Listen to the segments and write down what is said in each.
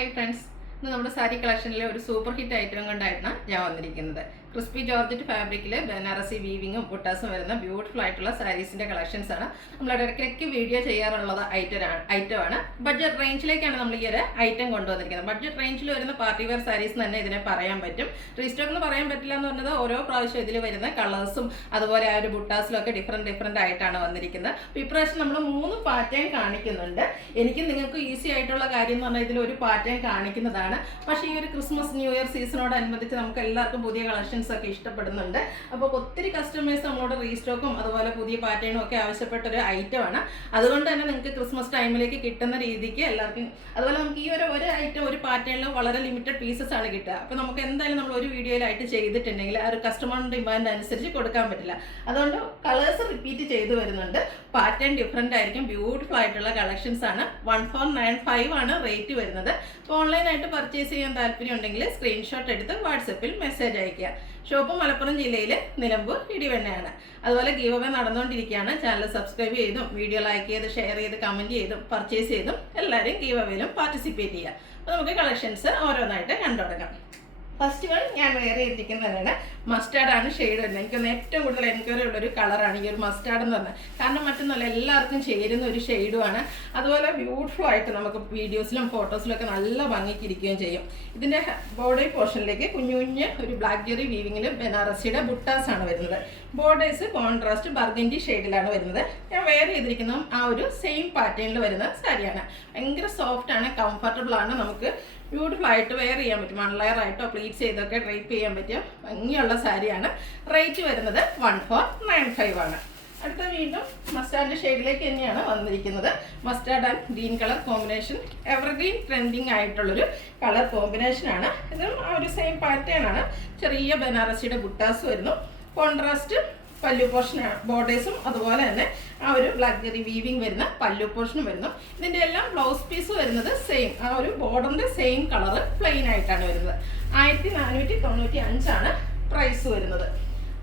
Hi friends, ഇന്ന് നമ്മുടെ സാരി കളക്ഷനിലെ ഒരു സൂപ്പർ ഹിറ്റ് ഐറ്റം കൊണ്ടായിട്ടാണ് ഞാൻ വന്നിരിക്കുന്നത്. ക്രിസ്പി ജോർജറ്റ് ഫാബ്രിക്കിൽ ബനാറസി വീവിങ്ങും ബുട്ടാസും വരുന്ന ബ്യൂട്ടിഫുൾ ആയിട്ടുള്ള സാരീസിന്റെ കളക്ഷൻസ് ആണ് നമ്മൾ ഇടയ്ക്കിടയ്ക്ക് വീഡിയോ ചെയ്യാറുള്ളത് ഐറ്റമാണ്. ബഡ്ജറ്റ് റേഞ്ചിലേക്കാണ് നമ്മൾ ഈ ഒരു ഐറ്റം കൊണ്ടുവന്നിരിക്കുന്നത്. ബഡ്ജറ്റ് റേഞ്ചിൽ വരുന്ന പാർട്ടി വെയർ സാരീസ് തന്നെ ഇതിനെ പറയാൻ പറ്റും. റീസ്റ്റോക്ക് എന്ന് പറയാൻ പറ്റില്ല എന്ന് പറഞ്ഞത് ഓരോ പ്രാവശ്യം ഇതിൽ വരുന്ന കളേഴ്സും അതുപോലെ ആ ഒരു ബുട്ടാസിലും ഒക്കെ ഡിഫറെന്റ് ആയിട്ടാണ് വന്നിരിക്കുന്നത്. അപ്പോൾ ഇപ്രാവശ്യം നമ്മൾ 3 പാറ്റേൺ കാണിക്കുന്നുണ്ട്. എനിക്ക് നിങ്ങൾക്ക് ഈസി ആയിട്ടുള്ള കാര്യം എന്ന് പറഞ്ഞാൽ ഇതിൽ ഒരു പാറ്റേൺ കാണിക്കുന്നതാണ്. പക്ഷേ ഈ ഒരു ക്രിസ്മസ് ന്യൂ ഇയർ സീസണോടനുബന്ധിച്ച് നമുക്ക് എല്ലാവർക്കും പുതിയ കളക്ഷൻസ് ഒക്കെ ഇഷ്ടപ്പെടുന്നുണ്ട്. അപ്പോൾ ഒത്തിരി കസ്റ്റമേഴ്സ് നമ്മളോട് റീസ്റ്റോക്കും അതുപോലെ പുതിയ പാറ്റേണും ഒക്കെ ആവശ്യപ്പെട്ട ഒരു ഐറ്റമാണ്. അതുകൊണ്ട് തന്നെ നിങ്ങൾക്ക് ക്രിസ്മസ് ടൈമിലേക്ക് കിട്ടുന്ന രീതിക്ക് എല്ലാവർക്കും അതുപോലെ നമുക്ക് ഈ ഒരു ഐറ്റം ഒരു പാറ്റേണിൽ വളരെ ലിമിറ്റഡ് പീസസ് ആണ് കിട്ടുക. അപ്പോൾ നമുക്ക് എന്തായാലും നമ്മൾ ഒരു വീഡിയോയിലായിട്ട് ചെയ്തിട്ടുണ്ടെങ്കിൽ ആ ഒരു കസ്റ്റമറിന്റെ ഡിമാൻഡ് അനുസരിച്ച് കൊടുക്കാൻ പറ്റില്ല. അതുകൊണ്ട് കളേഴ്സ് റിപ്പീറ്റ് ചെയ്ത് വരുന്നുണ്ട്. പാറ്റേൺ ഡിഫറെന്റ് ആയിരിക്കും. ബ്യൂട്ടിഫുൾ ആയിട്ടുള്ള കളക്ഷൻസ് ആണ്. 1495 ആണ് റേറ്റ് വരുന്നത്. അപ്പോൾ ഓൺലൈനായിട്ട് പർച്ചേസ് ചെയ്യാൻ താല്പര്യം ഉണ്ടെങ്കിൽ സ്ക്രീൻഷോട്ട് എടുത്ത് വാട്സപ്പിൽ മെസ്സേജ് അയയ്ക്കുക. ഷോപ്പ് മലപ്പുറം ജില്ലയിലെ നിലമ്പൂർ ഇടിവണ്ണയാണ്. അതുപോലെ ഗീവ് അവേ നടന്നുകൊണ്ടിരിക്കുകയാണ്. ചാനൽ സബ്സ്ക്രൈബ് ചെയ്തും വീഡിയോ ലൈക്ക് ചെയ്ത് ഷെയർ ചെയ്ത് കമൻറ്റ് ചെയ്തും പർച്ചേസ് ചെയ്തും എല്ലാവരും ഗീവ് അവേയിലും പാർട്ടിസിപ്പേറ്റ് ചെയ്യുക. അപ്പോൾ നമുക്ക് കളക്ഷൻസ് ഓരോന്നായിട്ട് കണ്ടു തുടങ്ങാം. ഫസ്റ്റ് വൺ ഞാൻ വെയർ ചെയ്തിരിക്കുന്നതാണ് മസ്റ്റാർഡാണ് ഷെയ്ഡ് വരുന്നത്. എനിക്കൊന്ന് ഏറ്റവും കൂടുതൽ എൻക്വയറി ഉള്ളൊരു കളറാണ് ഈ ഒരു മസ്റ്റാർഡ് എന്ന് പറഞ്ഞത്. കാരണം മറ്റൊന്നുമല്ല, എല്ലാവർക്കും ചേരുന്ന ഒരു ഷെയ്ഡുമാണ്. അതുപോലെ ബ്യൂട്ടിഫുൾ ആയിട്ട് നമുക്ക് വീഡിയോസിലും ഫോട്ടോസിലും ഒക്കെ നല്ല ഭംഗിക്കിരിക്കുകയും ചെയ്യും. ഇതിൻ്റെ ബോഡി പോർഷനിലേക്ക് കുഞ്ഞു കുഞ്ഞ് ഒരു ബ്ലാക്ക് ജെറി വീവിങ്ങിൽ ബനാറസിയുടെ ബുട്ടാസ് ആണ് വരുന്നത്. ബോർഡേഴ്സ് കോൺട്രാസ്റ്റ് ബർഗൻഡി ഷെയ്ഡിലാണ് വരുന്നത്. ഞാൻ വെയർ ചെയ്തിരിക്കുന്നതും ആ ഒരു സെയിം പാറ്റേണിൽ വരുന്ന സാരിയാണ്. ഭയങ്കര സോഫ്റ്റ് ആണ്, കംഫർട്ടബിൾ ആണ്. നമുക്ക് ബ്യൂട്ടിഫുൾ ആയിട്ട് വെയർ ചെയ്യാൻ പറ്റും. 1 ലെയർ ആയിട്ടോ പ്ലീറ്റ്സ് ചെയ്തൊക്കെ ഡ്രൈപ്പ് ചെയ്യാൻ പറ്റിയ ഭംഗിയുള്ള സാരിയാണ്. റേറ്റ് വരുന്നത് 1495 ആണ്. അടുത്ത വീണ്ടും മസ്റ്റാർഡ് ഷെയ്ഡിലേക്ക് തന്നെയാണ് വന്നിരിക്കുന്നത്. Mustard and green colour combination evergreen trending ആയിട്ടുള്ളൊരു കളർ കോമ്പിനേഷനാണ്. ഇതും ആ ഒരു സെയിം പാറ്റേൺ ആണ്. ചെറിയ ബനാറസിയുടെ ബുട്ടാസ് വരുന്നു. കോൺട്രാസ്റ്റ് പല്ലു പോർഷനാണ്. ബോർഡേഴ്സും അതുപോലെ തന്നെ ആ ഒരു ബ്ലാക്ക് ജെറി വീവിങ് വരുന്ന പല്ലു പോർഷനും വരുന്നു. ഇതിൻ്റെ എല്ലാം ബ്ലൗസ് പീസ് വരുന്നത് സെയിം ആ ഒരു ബോർഡറിൻ്റെ സെയിം കളർ പ്ലെയിൻ ആയിട്ടാണ് വരുന്നത്. 1495 ആണ് പ്രൈസ് വരുന്നത്.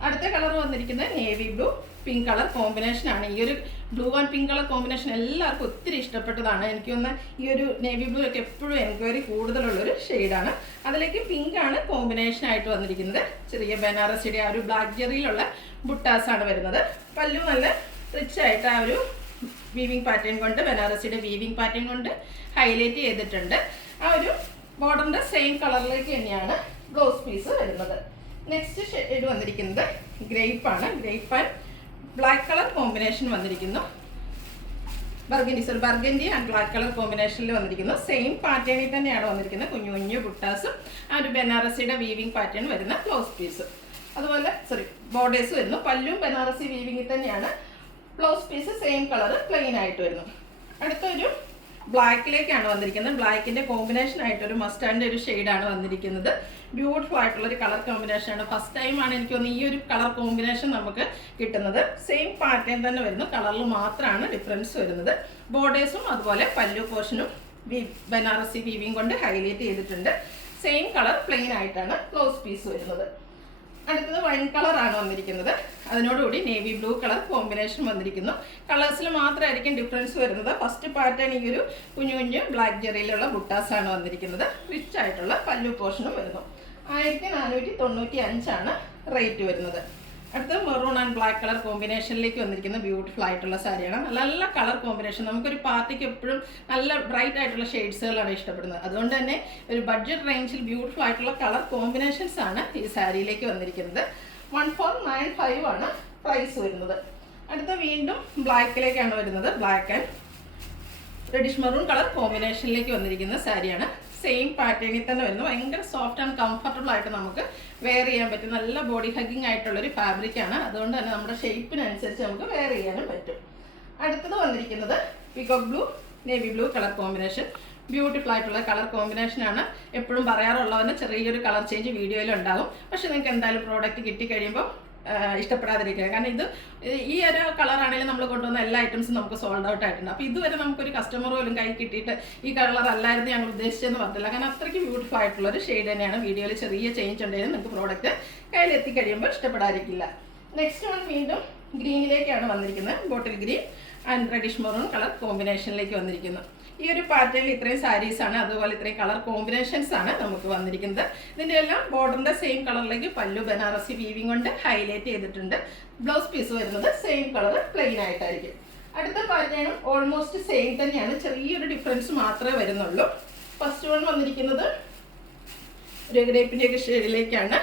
അടുത്ത കളർ വന്നിരിക്കുന്നത് നേവി ബ്ലൂ പിങ്ക് കളർ കോമ്പിനേഷനാണ്. ഈ ഒരു blue and pink colour combination എല്ലാവർക്കും ഒത്തിരി ഇഷ്ടപ്പെട്ടതാണ്. എനിക്കൊന്ന് ഈ ഒരു നേവി ബ്ലൂ ഒക്കെ എപ്പോഴും എൻക്വയറി കൂടുതലുള്ളൊരു ഷെയ്ഡാണ്. അതിലേക്ക് പിങ്ക് ആണ് കോമ്പിനേഷൻ ആയിട്ട് വന്നിരിക്കുന്നത്. ചെറിയ ബനാറസിയുടെ ആ ഒരു ബ്ലാക്ക് ജെറിയിലുള്ള ബുട്ടാസാണ് വരുന്നത്. പല്ലു നല്ല റിച്ച് ആയിട്ട് ആ ഒരു വീവിങ് പാറ്റേൺ കൊണ്ട് ബനാറസിയുടെ വീവിങ് പാറ്റേൺ കൊണ്ട് ഹൈലൈറ്റ് ചെയ്തിട്ടുണ്ട്. ആ ഒരു ബോർഡറിൻ്റെ സെയിം കളറിലേക്ക് തന്നെയാണ് ബ്ലൗസ് പീസ് വരുന്നത്. നെക്സ്റ്റ് ഷെയ്ഡ് വന്നിരിക്കുന്നത് ഗ്രേപ്പ് ആണ്. Grape and black colour combination വന്നിരിക്കുന്നു. ബർഗൻഡി ആൻഡ് ബ്ലാക്ക് കളർ കോമ്പിനേഷനിൽ വന്നിരിക്കുന്നു. സെയിം പാറ്റേണിൽ തന്നെയാണ് വന്നിരിക്കുന്നത്. കുഞ്ഞു കുഞ്ഞു ബുട്ടാസും ആ ഒരു ബനാറസിയുടെ വീവിങ് പാറ്റേൺ വരുന്ന ബ്ലൗസ് പീസ്. അതുപോലെ ബോർഡേഴ്സ് വരുന്നു. പല്ലും ബനാറസി വീവിങ്ങിൽ തന്നെയാണ്. Blouse piece same colour plain ആയിട്ട് വരുന്നു. അടുത്തൊരു ബ്ലാക്കിലേക്കാണ് വന്നിരിക്കുന്നത്. ബ്ലാക്കിന്റെ കോമ്പിനേഷൻ ആയിട്ടൊരു മസ്റ്റാർഡിന്റെ ഒരു ഷെയ്ഡാണ് വന്നിരിക്കുന്നത്. ബ്യൂട്ടിഫുൾ ആയിട്ടുള്ളൊരു കളർ കോമ്പിനേഷനാണ്. ഫസ്റ്റ് ടൈമാണ് എനിക്ക് തോന്നുന്നു ഈ ഒരു കളർ കോമ്പിനേഷൻ നമുക്ക് കിട്ടുന്നത്. സെയിം പാറ്റേൺ തന്നെ വരുന്നു. കളറിൽ മാത്രമാണ് ഡിഫറൻസ് വരുന്നത്. ബോർഡേഴ്സും അതുപോലെ പല്ലു പോർഷനും ബനാറസി വീവിങ് കൊണ്ട് ഹൈലൈറ്റ് ചെയ്തിട്ടുണ്ട്. സെയിം കളർ പ്ലെയിൻ ആയിട്ടാണ് ബ്ലൗസ് പീസ് വരുന്നത്. അടുത്തത് വൈൻ കളറാണ് വന്നിരിക്കുന്നത്. അതിനോടുകൂടി നേവി ബ്ലൂ കളർ കോമ്പിനേഷൻ വന്നിരിക്കുന്നു. കളേഴ്സിൽ മാത്രമായിരിക്കും ഡിഫറൻസ് വരുന്നത്. ഫസ്റ്റ് പാറ്റേൺ ഈ ഒരു കുഞ്ഞു കുഞ്ഞു ബ്ലാക്ക് ജെറിയിലുള്ള ബുട്ടാസാണ് വന്നിരിക്കുന്നത്. റിച്ച് ആയിട്ടുള്ള പല്ലു പോർഷനും വരുന്നു. 1495 ആണ് റേറ്റ് വരുന്നത്. അടുത്ത മെറൂൺ ആൻഡ് ബ്ലാക്ക് കളർ കോമ്പിനേഷനിലേക്ക് വന്നിരിക്കുന്ന ബ്യൂട്ടിഫുൾ ആയിട്ടുള്ള സാരിയാണ്. നല്ല കളർ കോമ്പിനേഷൻ. നമുക്കൊരു പാർട്ടിക്ക് എപ്പോഴും നല്ല ബ്രൈറ്റ് ആയിട്ടുള്ള ഷെയ്ഡ്സുകളാണ് ഇഷ്ടപ്പെടുന്നത്. അതുകൊണ്ട് തന്നെ ഒരു ബഡ്ജറ്റ് റേഞ്ചിൽ ബ്യൂട്ടിഫുൾ ആയിട്ടുള്ള കളർ കോമ്പിനേഷൻസ് ആണ് ഈ സാരിയിലേക്ക് വന്നിരിക്കുന്നത്. 1495 ആണ് പ്രൈസ് വരുന്നത്. അടുത്ത വീണ്ടും ബ്ലാക്കിലേക്കാണ് വരുന്നത്. Black and reddish maroon colour കോമ്പിനേഷനിലേക്ക് വന്നിരിക്കുന്ന സാരിയാണ്. സെയിം പാറ്റേണിൽ തന്നെ വരുന്നു. ഭയങ്കര സോഫ്റ്റ് ആൻഡ് കംഫർട്ടബിൾ ആയിട്ട് നമുക്ക് വെയർ ചെയ്യാൻ പറ്റും. നല്ല ബോഡി ഹഗ്ഗിങ് ആയിട്ടുള്ളൊരു ഫാബ്രിക്കാണ്. അതുകൊണ്ട് തന്നെ നമ്മുടെ ഷേപ്പിനനുസരിച്ച് നമുക്ക് വെയർ ചെയ്യാനും പറ്റും. അടുത്തത് വന്നിരിക്കുന്നത് peacock blue navy blue colour combination. Beautiful ആയിട്ടുള്ള കളർ കോമ്പിനേഷനാണ്. എപ്പോഴും പറയാറുള്ളവന് ചെറിയൊരു കളർ ചേഞ്ച് വീഡിയോയിൽ ഉണ്ടാകും. പക്ഷെ നിങ്ങൾക്ക് എന്തായാലും പ്രോഡക്റ്റ് കിട്ടിക്കഴിയുമ്പോൾ ഇഷ്ടപ്പെടാതിരിക്കുക. കാരണം ഇത് ഈ ഒരു കളറാണെങ്കിലും നമ്മൾ കൊണ്ടുവന്ന എല്ലാ ഐറ്റംസും നമുക്ക് സോൾഡ് ഔട്ട് ആയിട്ടുണ്ട്. അപ്പോൾ ഇതുവരെ നമുക്കൊരു കസ്റ്റമർ പോലും കൈ കിട്ടിയിട്ട് ഈ കളർ അല്ലായിരുന്നു ഞങ്ങൾ ഉദ്ദേശിച്ചതെന്ന് പറഞ്ഞില്ല. കാരണം അത്രയ്ക്ക് ബ്യൂട്ടിഫുൾ ആയിട്ടുള്ളൊരു ഷെയ്ഡ് തന്നെയാണ്. വീഡിയോയിൽ ചെറിയ ചേഞ്ച് ഉണ്ടെങ്കിൽ നിങ്ങൾക്ക് പ്രോഡക്റ്റ് കയ്യിലെത്തി കഴിയുമ്പോൾ ഇഷ്ടപ്പെടാതിരിക്കില്ല. നെക്സ്റ്റ് വൺ വീണ്ടും ഗ്രീനിലേക്കാണ് വന്നിരിക്കുന്നത്. Bottle green and reddish maroon colour കോമ്പിനേഷനിലേക്ക് വന്നിരിക്കുന്നു. ഈ ഒരു പാറ്റേണിൽ ഇത്രയും സാരീസാണ്, അതുപോലെ ഇത്രയും കളർ കോമ്പിനേഷൻസ് ആണ് നമുക്ക് വന്നിരിക്കുന്നത്. ഇതിൻ്റെ എല്ലാം ബോർഡറിൻ്റെ സെയിം കളറിലേക്ക് പല്ലു ബനാറസി വീവിംഗ് കൊണ്ട് ഹൈലൈറ്റ് ചെയ്തിട്ടുണ്ട്. ബ്ലൗസ് പീസ് വരുന്നത് സെയിം കളർ പ്ലെയിൻ ആയിട്ടായിരിക്കും. അടുത്ത പാറ്റേണും ഓൾമോസ്റ്റ് സെയിം തന്നെയാണ്, ചെറിയൊരു ഡിഫറൻസ് മാത്രമേ വരുന്നുള്ളൂ. ഫസ്റ്റ് വൺ വന്നിരിക്കുന്നത് ഒരു ഗ്രേപ്പിൻ്റെയൊക്കെ ഷെയ്ഡിലേക്കാണ്,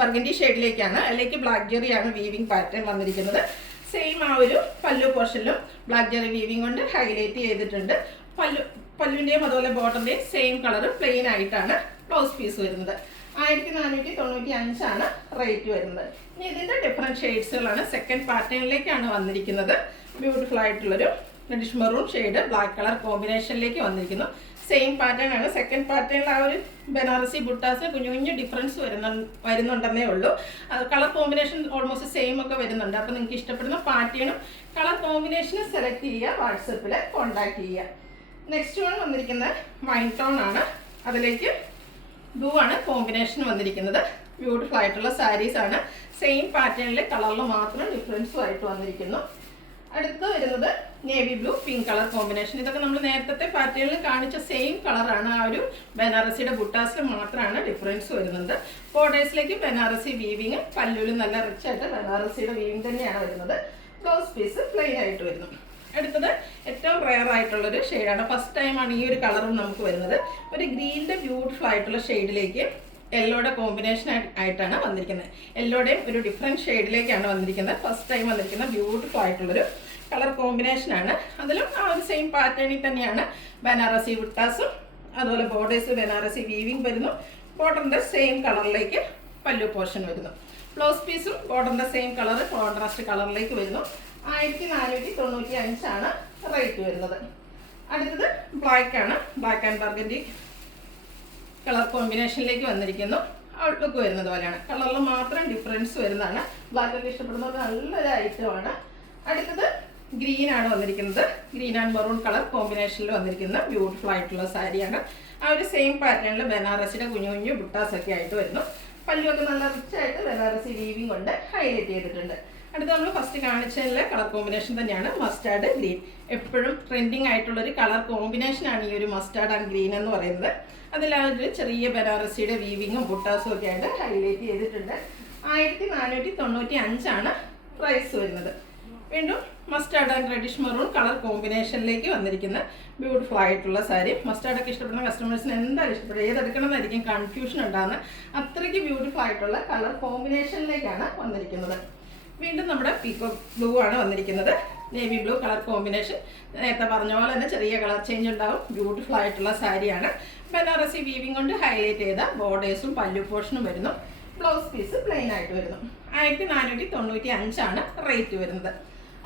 ബർഗൻഡി ഷെയ്ഡിലേക്കാണ്. അതിലേക്ക് ബ്ലാക്ക് ജെറിയാണ് വീവിംഗ് പാറ്റേൺ വന്നിരിക്കുന്നത്. സെയിം ആ ഒരു പല്ലു പോർഷനിലും ബ്ലാക്ക് ജെറി വീവിംഗ് കൊണ്ട് ഹൈലൈറ്റ് ചെയ്തിട്ടുണ്ട്. പല്ലുവിൻ്റെയും അതുപോലെ ബോട്ടറിൻ്റെയും സെയിം കളർ പ്ലെയിൻ ആയിട്ടാണ് ബ്ലൗസ് പീസ് വരുന്നത്. 1495 റേറ്റ് വരുന്നത്. ഇനി ഇതിൻ്റെ ഡിഫറെൻറ്റ് ഷെയ്ഡ്സുകളാണ് സെക്കൻഡ് പാറ്റേണിലേക്കാണ് വന്നിരിക്കുന്നത്. ബ്യൂട്ടിഫുൾ ആയിട്ടുള്ളൊരു reddish maroon shade black colour കോമ്പിനേഷനിലേക്ക് വന്നിരിക്കുന്നു. സെയിം പാറ്റേൺ ആണ്. സെക്കൻഡ് പാറ്റേണിൽ ആ ഒരു ബനാറസി ബുട്ടാസിന് കുഞ്ഞു കുഞ്ഞു ഡിഫറൻസ് വരുന്നുണ്ടെന്നേ ഉള്ളൂ. കളർ കോമ്പിനേഷൻ ഓൾമോസ്റ്റ് സെയിം ഒക്കെ വരുന്നുണ്ട്. അപ്പോൾ നിങ്ങൾക്ക് ഇഷ്ടപ്പെടുന്ന പാറ്റേണും കളർ കോമ്പിനേഷനും സെലക്ട് ചെയ്യുക, വാട്സപ്പിൽ കോൺടാക്ട് ചെയ്യുക. നെക്സ്റ്റ് വൺ വന്നിരിക്കുന്നത് വൈൻ ടോൺ ആണ്. അതിലേക്ക് ബ്ലൂ ആണ് കോമ്പിനേഷൻ വന്നിരിക്കുന്നത്. ബ്യൂട്ടിഫുൾ ആയിട്ടുള്ള സാരീസ് ആണ്. സെയിം പാറ്റേണിൽ കളറിൽ മാത്രം ഡിഫറൻസും ആയിട്ട് വന്നിരിക്കുന്നു. അടുത്ത് വരുന്നത് navy blue pink colour combination. ഇതൊക്കെ നമ്മൾ നേരത്തെ പാറ്റേണിൽ കാണിച്ച സെയിം കളറാണ്. ആ ഒരു ബനാറസിയുടെ ബുട്ടാസിൽ മാത്രമാണ് ഡിഫറൻസ് വരുന്നത്. ബോർഡേഴ്സിലേക്ക് ബനാറസി വീവിങ്, പല്ലുവിൽ നല്ല റിച്ച് ആയിട്ട് ബനാറസിയുടെ വീവിങ് തന്നെയാണ് വരുന്നത്. ബ്ലൗസ് പീസ് പ്ലെയിൻ ആയിട്ട് വരുന്നു. അടുത്തത് ഏറ്റവും റെയർ ആയിട്ടുള്ളൊരു ഷെയ്ഡാണ്. ഫസ്റ്റ് ടൈമാണ് ഈ ഒരു കളറും നമുക്ക് വരുന്നത്. ഒരു ഗ്രീനിൻ്റെ ബ്യൂട്ടിഫുൾ ആയിട്ടുള്ള ഷെയ്ഡിലേക്ക് യെല്ലോയുടെ കോമ്പിനേഷൻ ആയിട്ടാണ് വന്നിരിക്കുന്നത്. യെല്ലോയുടെയും ഒരു ഡിഫറെൻറ്റ് ഷെയ്ഡിലേക്കാണ് വന്നിരിക്കുന്നത്. ഫസ്റ്റ് ടൈം വന്നിരിക്കുന്ന ബ്യൂട്ടിഫുൾ ആയിട്ടുള്ളൊരു കളർ കോമ്പിനേഷനാണ്. അതിലും ആ ഒരു സെയിം പാറ്റേണിൽ തന്നെയാണ് ബനാറസി ബുട്ടാസും അതുപോലെ ബോർഡേഴ്സ് ബനാറസി വീവിങ് വരുന്നു. ബോർഡറിൻ്റെ സെയിം കളറിലേക്ക് പല്ലു പോർഷൻ വരുന്നു. ബ്ലൗസ് പീസും ബോർഡറിൻ്റെ സെയിം കളർ കോൺട്രാസ്റ്റ് കളറിലേക്ക് വരുന്നു. 1495 റേറ്റ് വരുന്നത്. അടുത്തത് ബ്ലാക്ക് ആണ്. ബ്ലാക്ക് ആൻഡ് ബർഗൻഡി കളർ കോമ്പിനേഷനിലേക്ക് വന്നിരിക്കുന്നു. ഔട്ട്ലുക്ക് വരുന്നത് പോലെയാണ്. കളറിൽ മാത്രം ഡിഫറൻസ് വരുന്നതാണ്. ബ്ലാക്ക് ഒക്കെ ഇഷ്ടപ്പെടുന്നത് നല്ലൊരു ഐറ്റമാണ്. അടുത്തത് ഗ്രീൻ ആണ് വന്നിരിക്കുന്നത്. ഗ്രീൻ ആൻഡ് മെറൂൺ കളർ കോമ്പിനേഷനിൽ വന്നിരിക്കുന്ന ബ്യൂട്ടിഫുൾ ആയിട്ടുള്ള സാരിയാണ്. ആ ഒരു സെയിം പാറ്റേണിൽ ബനാറസിയുടെ കുഞ്ഞു കുഞ്ഞു ബുട്ടാസൊക്കെ ആയിട്ട് വരുന്നു. പല്ലുമൊക്കെ നല്ല റിച്ച് ആയിട്ട് ബനാറസി വീവിങ് കൊണ്ട് ഹൈലൈറ്റ് ചെയ്തിട്ടുണ്ട്. അടുത്ത നമ്മൾ ഫസ്റ്റ് കാണിച്ചതിലെ കളർ കോമ്പിനേഷൻ തന്നെയാണ് മസ്റ്റാർഡ് ഗ്രീൻ. എപ്പോഴും ട്രെൻഡിങ് ആയിട്ടുള്ളൊരു കളർ കോമ്പിനേഷനാണ് ഈ ഒരു മസ്റ്റാർഡ് ആൻഡ് ഗ്രീൻ എന്ന് പറയുന്നത്. അതിലൊരു ചെറിയ ബനാറസിയുടെ വീവിങ്ങും ബുട്ടാസും ഒക്കെ ആയിട്ട് ഹൈലൈറ്റ് ചെയ്തിട്ടുണ്ട്. 1495 പ്രൈസ് വരുന്നത്. വീണ്ടും mustard and reddish maroon colour കോമ്പിനേഷനിലേക്ക് വന്നിരിക്കുന്ന ബ്യൂട്ടിഫുൾ ആയിട്ടുള്ള സാരി. മസ്റ്റാർഡൊക്കെ ഇഷ്ടപ്പെടുന്ന കസ്റ്റമേഴ്സിന് എന്തായാലും ഇഷ്ടപ്പെടും. ഏതെടുക്കണം എന്നായിരിക്കും കൺഫ്യൂഷൻ ഉണ്ടാകുന്നത്. അത്രയ്ക്ക് ബ്യൂട്ടിഫുൾ ആയിട്ടുള്ള കളർ കോമ്പിനേഷനിലേക്കാണ് വന്നിരിക്കുന്നത്. വീണ്ടും നമ്മുടെ പീക്കോ ബ്ലൂ ആണ് വന്നിരിക്കുന്നത്. Navy blue colour combination. നേരത്തെ പറഞ്ഞ പോലെ തന്നെ ചെറിയ കളർ ചേഞ്ച് ഉണ്ടാവും. ബ്യൂട്ടിഫുൾ ആയിട്ടുള്ള സാരിയാണ്. ബനാറസി വീവിംഗ് കൊണ്ട് ഹൈലൈറ്റ് ചെയ്ത ബോർഡേഴ്സും പല്ലു പോർഷനും വരുന്നു. ബ്ലൗസ് പീസ് പ്ലെയിൻ ആയിട്ട് വരുന്നു. 1495 റേറ്റ് വരുന്നത്.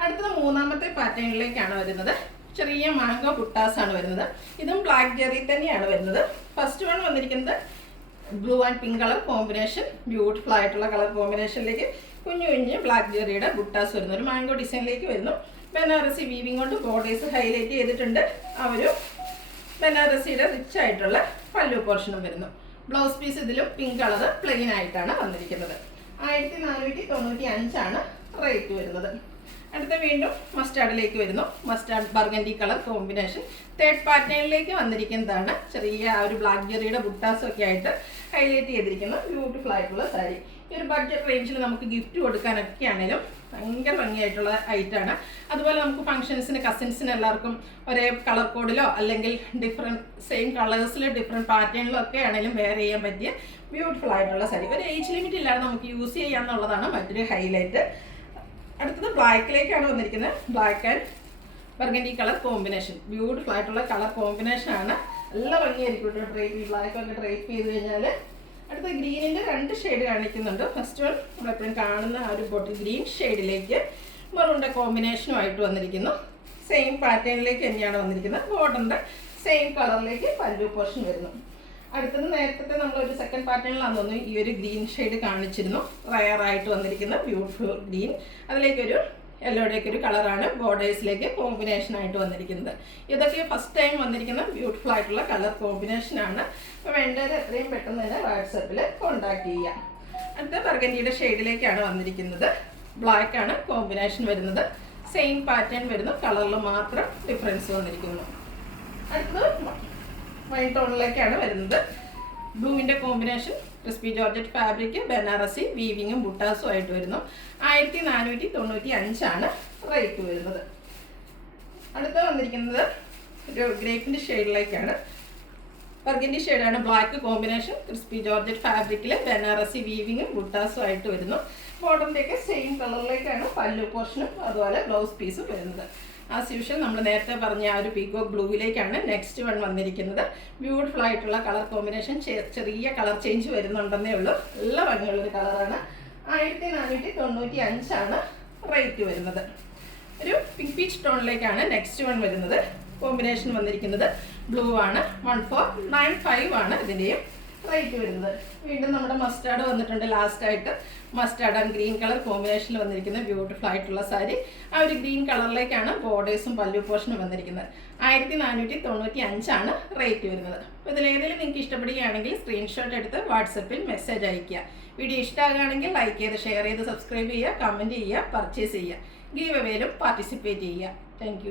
അടുത്തത് മൂന്നാമത്തെ പാറ്റേണിലേക്കാണ് വരുന്നത്. ചെറിയ മാംഗോ ബുട്ടാസാണ് വരുന്നത്. ഇതും ബ്ലാക്ക് ജെറി തന്നെയാണ് വരുന്നത്. ഫസ്റ്റ് വൺ വന്നിരിക്കുന്നത് blue and pink colour combination. Beautiful ആയിട്ടുള്ള കളർ കോമ്പിനേഷനിലേക്ക് കുഞ്ഞു കുഞ്ഞ് ബ്ലാക്ക് ജെറിയുടെ ബുട്ടാസ് വരുന്നു. ഒരു മാംഗോ ഡിസൈനിലേക്ക് വരുന്നു. ബനാറസി വീവിംഗ് കൊണ്ട് ബോർഡേഴ്സ് ഹൈലൈറ്റ് ചെയ്തിട്ടുണ്ട്. ആ ഒരു ബനാറസിയുടെ റിച്ച് ആയിട്ടുള്ള പല്ലു പോർഷനും വരുന്നു. ബ്ലൗസ് പീസ് ഇതിലും പിങ്ക് കളർ പ്ലെയിൻ ആയിട്ടാണ് വന്നിരിക്കുന്നത്. 1495 റേറ്റ് വരുന്നത്. അടുത്ത വീണ്ടും മസ്റ്റാർഡിലേക്ക് വരുന്നു. Mustard burgundy colour combination. Third പാറ്റേണിലേക്ക് വന്നിരിക്കുന്നതാണ്. ചെറിയ ആ ഒരു ബ്ലാക്ക് ജെറിയുടെ ബുട്ടാസൊക്കെ ആയിട്ട് ഹൈലൈറ്റ് ചെയ്തിരിക്കുന്ന ബ്യൂട്ടിഫുൾ ആയിട്ടുള്ള സാരി. ഈ ഒരു ബഡ്ജറ്റ് റേഞ്ചിൽ നമുക്ക് ഗിഫ്റ്റ് കൊടുക്കാനൊക്കെ ആണെങ്കിലും ഭയങ്കര ഭംഗിയായിട്ടുള്ള ഐറ്റാണ്. അതുപോലെ നമുക്ക് ഫംഗ്ഷൻസിന് കസിൻസിന് എല്ലാവർക്കും ഒരേ കളർ കോഡിലോ അല്ലെങ്കിൽ ഡിഫറെൻറ്റ് സെയിം കളേഴ്സിൽ ഡിഫറെൻറ്റ് പാറ്റേണിലോ ഒക്കെ ആണെങ്കിലും വെയർ ചെയ്യാൻ പറ്റിയ ബ്യൂട്ടിഫുൾ ആയിട്ടുള്ള സാരി. ഒരു ഏജ് ലിമിറ്റ് ഇല്ലാതെ നമുക്ക് യൂസ് ചെയ്യാമെന്നുള്ളതാണ് മറ്റൊരു ഹൈലൈറ്റ്. അടുത്തത് ബ്ലാക്കിലേക്കാണ് വന്നിരിക്കുന്നത്. Black and burgundy colour combination. Beautiful ആയിട്ടുള്ള കളർ കോമ്പിനേഷനാണ്. നല്ല ഭംഗിയായിരിക്കും കേട്ടോ ഡ്രൈപ്പ്. ബ്ലാക്കൊക്കെ ഡ്രൈപ്പ് ചെയ്ത് കഴിഞ്ഞാൽ. അടുത്ത ഗ്രീനിൻ്റെ 2 ഷെയ്ഡ് കാണിക്കുന്നുണ്ട്. ഫസ്റ്റ് വൺ നമ്മളെപ്പോഴും കാണുന്ന ആ ഒരു ബോട്ടിൽ ഗ്രീൻ ഷെയ്ഡിലേക്ക് മെറൂണിൻ്റെ കോമ്പിനേഷനുമായിട്ട് വന്നിരിക്കുന്നു. സെയിം പാറ്റേണിലേക്ക് തന്നെയാണ് വന്നിരിക്കുന്നത്. ബോർഡറിൻ്റെ സെയിം കളറിലേക്ക് പല്ലു പോർഷൻ വരുന്നു. അടുത്തത് നേരത്തെ നമ്മളൊരു സെക്കൻഡ് പാറ്റേണിലാണെന്ന് തോന്നുന്നു ഈ ഒരു ഗ്രീൻ ഷെയ്ഡ് കാണിച്ചിരുന്നു. റയറായിട്ട് വന്നിരിക്കുന്ന ബ്യൂട്ടിഫുൾ ഗ്രീൻ. അതിലേക്കൊരു യെല്ലോയുടെയൊക്കെ ഒരു കളറാണ് ബോർഡേഴ്സിലേക്ക് കോമ്പിനേഷനായിട്ട് വന്നിരിക്കുന്നത്. ഇതൊക്കെ ഫസ്റ്റ് ടൈം വന്നിരിക്കുന്ന ബ്യൂട്ടിഫുൾ ആയിട്ടുള്ള കളർ കോമ്പിനേഷനാണ്. അപ്പോൾ വേണ്ടവർ എത്രയും പെട്ടെന്ന് തന്നെ വാട്സപ്പിൽ കോൺടാക്ട് ചെയ്യാം. അടുത്ത ബർഗൻഡിയുടെ ഷെയ്ഡിലേക്കാണ് വന്നിരിക്കുന്നത്. ബ്ലാക്ക് ആണ് കോമ്പിനേഷൻ വരുന്നത്. സെയിം പാറ്റേൺ വരുന്നു. കളറിൽ മാത്രം ഡിഫറൻസ് വന്നിരിക്കുന്നു. അടുത്തത് വൈൻ ടോണിലേക്കാണ് വരുന്നത്. ബ്ലൂവിൻ്റെ combination, crispy georgette fabric, Banarasi വീവിങ്ങും ബുട്ടാസും ആയിട്ട് വരുന്നു. 1495 റേറ്റ് വരുന്നത്. അടുത്ത വന്നിരിക്കുന്നത് ഒരു ഗ്രേപ്പിൻ്റെ ഷെയ്ഡിലേക്കാണ്. ബർഗൻഡി ഷെയ്ഡാണ്, ബ്ലാക്ക് കോമ്പിനേഷൻ, ക്രിസ്പി ജോർജറ്റ് ഫാബ്രിക്കിൽ ബനാറസി വീവിങ്ങും ബുട്ടാസും ആയിട്ട് വരുന്നു. ബോട്ടമിൻ്റെയൊക്കെ സെയിം കളറിലേക്കാണ് പല്ലു പോർഷനും അതുപോലെ ബ്ലൗസ് പീസും വരുന്നത്. ആസ് യൂഷ്വൽ നമ്മൾ നേരത്തെ പറഞ്ഞ ആ ഒരു പീകോക്ക് ബ്ലൂവിലേക്കാണ് നെക്സ്റ്റ് വൺ വന്നിരിക്കുന്നത്. ബ്യൂട്ടിഫുൾ ആയിട്ടുള്ള കളർ കോമ്പിനേഷൻ, ചെറിയ കളർ ചേഞ്ച് വരുന്നുണ്ടെന്നേ ഉള്ളൂ. നല്ല ഭംഗിയുള്ളൊരു കളറാണ്. 1495 റേറ്റ് വരുന്നത്. ഒരു പിങ്ക് പീച്ച് ടോണിലേക്കാണ് നെക്സ്റ്റ് വൺ വരുന്നത്. കോമ്പിനേഷൻ വന്നിരിക്കുന്നത് ബ്ലൂ ആണ്. 1495 ഇതിൻ്റെയും റേറ്റ് വരുന്നത്. വീണ്ടും നമ്മുടെ മസ്റ്റാർഡ് വന്നിട്ടുണ്ട്. ലാസ്റ്റായിട്ട് മസ്റ്റാർഡ് ആൻഡ് ഗ്രീൻ കളർ കോമ്പിനേഷനിൽ വന്നിരിക്കുന്ന ബ്യൂട്ടിഫുൾ ആയിട്ടുള്ള സാരി. ആ ഒരു ഗ്രീൻ കളറിലേക്കാണ് ബോർഡേഴ്സും പല്ലു പോർഷനും വന്നിരിക്കുന്നത്. 1495 റേറ്റ് വരുന്നത്. അപ്പോൾ ഇതിലേതെങ്കിലും നിങ്ങൾക്ക് ഇഷ്ടപ്പെടുകയാണെങ്കിൽ സ്ക്രീൻഷോട്ട് എടുത്ത് വാട്സപ്പിൽ മെസ്സേജ് അയയ്ക്കുക. വീഡിയോ ഇഷ്ടമാകുകയാണെങ്കിൽ ലൈക്ക് ചെയ്ത് ഷെയർ ചെയ്ത് സബ്സ്ക്രൈബ് ചെയ്യുക, കമൻറ്റ് ചെയ്യുക, പർച്ചേസ് ചെയ്യുക. ഗീവ് അവേയിലും പാർട്ടിസിപ്പേറ്റ് ചെയ്യുക. താങ്ക്